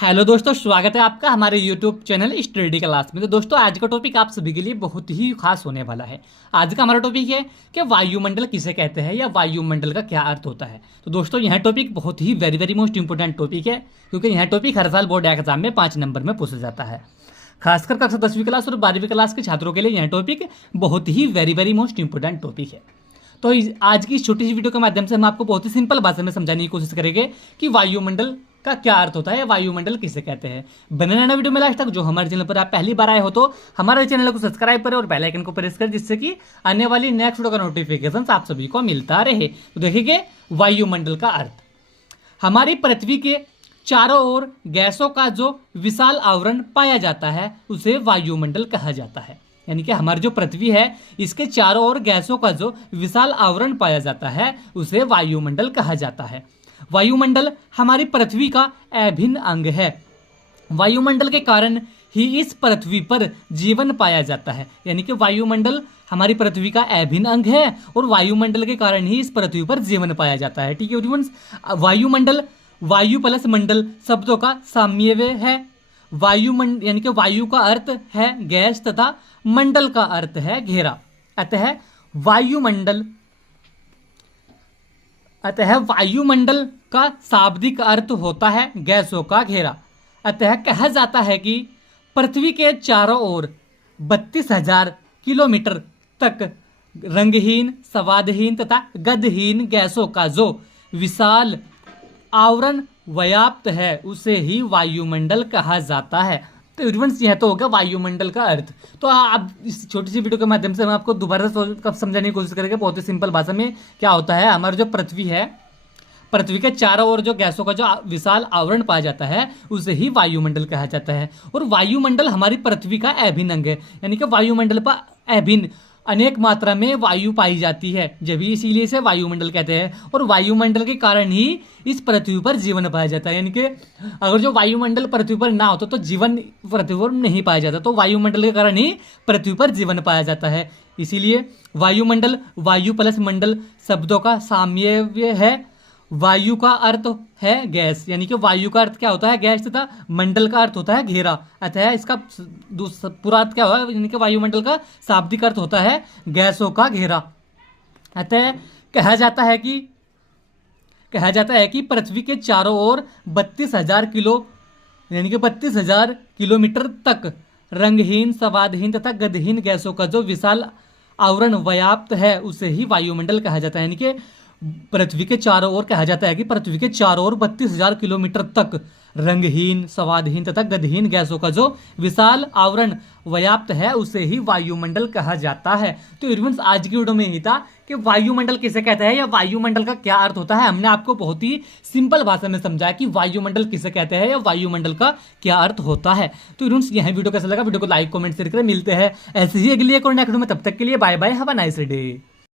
Hello दोस्तों, स्वागत है आपका हमारे यूट्यूब चैनल स्टडी क्लास में। तो दोस्तों, आज का टॉपिक आप सभी के लिए बहुत ही खास होने वाला है। आज का हमारा टॉपिक है कि वायुमंडल किसे कहते हैं या वायुमंडल का क्या अर्थ होता है। तो दोस्तों, यह टॉपिक बहुत ही वेरी मोस्ट इंपोर्टेंट टॉपिक है, क्योंकि यह टॉपिक हर साल बोर्ड एग्जाम में 5 नंबर में पूछा जाता है। खासकर कक्षा 10वीं क्लास और 12वीं क्लास के छात्रों के लिए यह टॉपिक बहुत ही वेरी मोस्ट इंपोर्टेंट टॉपिक है। तो आज की इस छोटी सी वीडियो के माध्यम से हम आपको बहुत ही सिंपल भाषा में समझाने की कोशिश करेंगे कि वायुमंडल का क्या अर्थ होता है, वायुमंडल किसे कहते हैं। बने रहना वीडियो में लास्ट तक। जो हमारे चैनल पर आप पहली बार आए हो तो हमारे चैनल को सब्सक्राइब करें और बेल आइकन को प्रेस करें, जिससे कि आने वाली नेक्स्ट वीडियो का नोटिफिकेशन आप सभी को मिलता रहे। तो देखिए, वायुमंडल का अर्थ, हमारी पृथ्वी के चारों ओर गैसों का जो विशाल आवरण पाया जाता है उसे वायुमंडल कहा जाता है। यानी कि हमारी जो पृथ्वी है इसके चारों ओर गैसों का जो विशाल आवरण पाया जाता है उसे वायुमंडल कहा जाता है। वायुमंडल हमारी पृथ्वी का अभिन्न अंग है। वायुमंडल के कारण ही इस पृथ्वी पर जीवन पाया जाता है। यानी कि वायुमंडल हमारी पृथ्वी का अभिन्न अंग है और वायुमंडल के कारण ही इस पृथ्वी पर जीवन पाया जाता है। ठीक है एवरीवन, वायुमंडल वायु प्लस मंडल शब्दों का साम्यव्यय है। वायुमंडल यानी कि वायु का अर्थ है गैस तथा मंडल का अर्थ है घेरा। अतः वायुमंडल का शाब्दिक अर्थ होता है गैसों का घेरा। अतः कहा जाता है कि पृथ्वी के चारों ओर 32,000 किलोमीटर तक रंगहीन, स्वादहीन तथा गंधहीन गैसों का जो विशाल आवरण व्याप्त है उसे ही वायुमंडल कहा जाता है। तो एवरीवन, यह तो हो गया वायुमंडल का अर्थ। तो आप इस छोटी सी वीडियो के माध्यम से हम आपको दोबारा समझाने की कोशिश करेंगे बहुत ही सिंपल भाषा में। क्या होता है, हमारी जो पृथ्वी है, पृथ्वी के चारों ओर जो गैसों का जो विशाल आवरण पाया जाता है उसे ही वायुमंडल कहा जाता है। और वायुमंडल हमारी पृथ्वी का अभिन्न अंग है। यानी कि वायुमंडल पर अभिन्न अनेक मात्रा में वायु पाई जाती है, जब भी इसीलिए इसे वायुमंडल कहते हैं। और वायुमंडल के कारण ही इस पृथ्वी पर जीवन पाया जाता है। यानी कि अगर जो वायुमंडल पृथ्वी पर ना होता तो जीवन पृथ्वी पर नहीं पाया जाता। तो वायुमंडल के कारण ही पृथ्वी पर जीवन पाया जाता है। इसीलिए वायुमंडल वायु प्लस मंडल शब्दों का साम्यव्यय है। वायु का अर्थ है गैस, यानी कि वायु का अर्थ क्या होता है गैस तथा मंडल का अर्थ होता है घेरा। अतः इसका पूरा अर्थ क्या होगा, यानी कि वायुमंडल का शाब्दिक अर्थ होता है गैसों का घेरा। अतः कहा जाता है कि पृथ्वी के चारों ओर 32,000 यानी कि 32,000 किलोमीटर तक रंगहीन, स्वादहीन तथा गंधहीन गैसों का जो विशाल आवरण व्याप्त है उसे ही वायुमंडल कहा जाता है। यानी कि पृथ्वी के चारों ओर कहा जाता है कि पृथ्वी के चारों ओर 32,000 किलोमीटर तक रंगहीन, स्वादहीन तथा गंधहीन गैसों का जो विशाल आवरण व्याप्त है उसे ही वायुमंडल कहा जाता है। तो एवरीवन, आज की वीडियो में यही था कि वायुमंडल किसे कहते हैं या वायुमंडल का क्या अर्थ होता है। हमने आपको बहुत ही सिंपल भाषा में समझाया कि वायुमंडल किसे कहते हैं या वायुमंडल का क्या अर्थ होता है। तो एवरीवन, यह वीडियो कैसा लगा, वीडियो को लाइक कमेंट शेयर करें। मिलते हैं ऐसे ही अगली एक और नेक्स्ट वीडियो में, तब तक के लिए bye bye, have a nice day.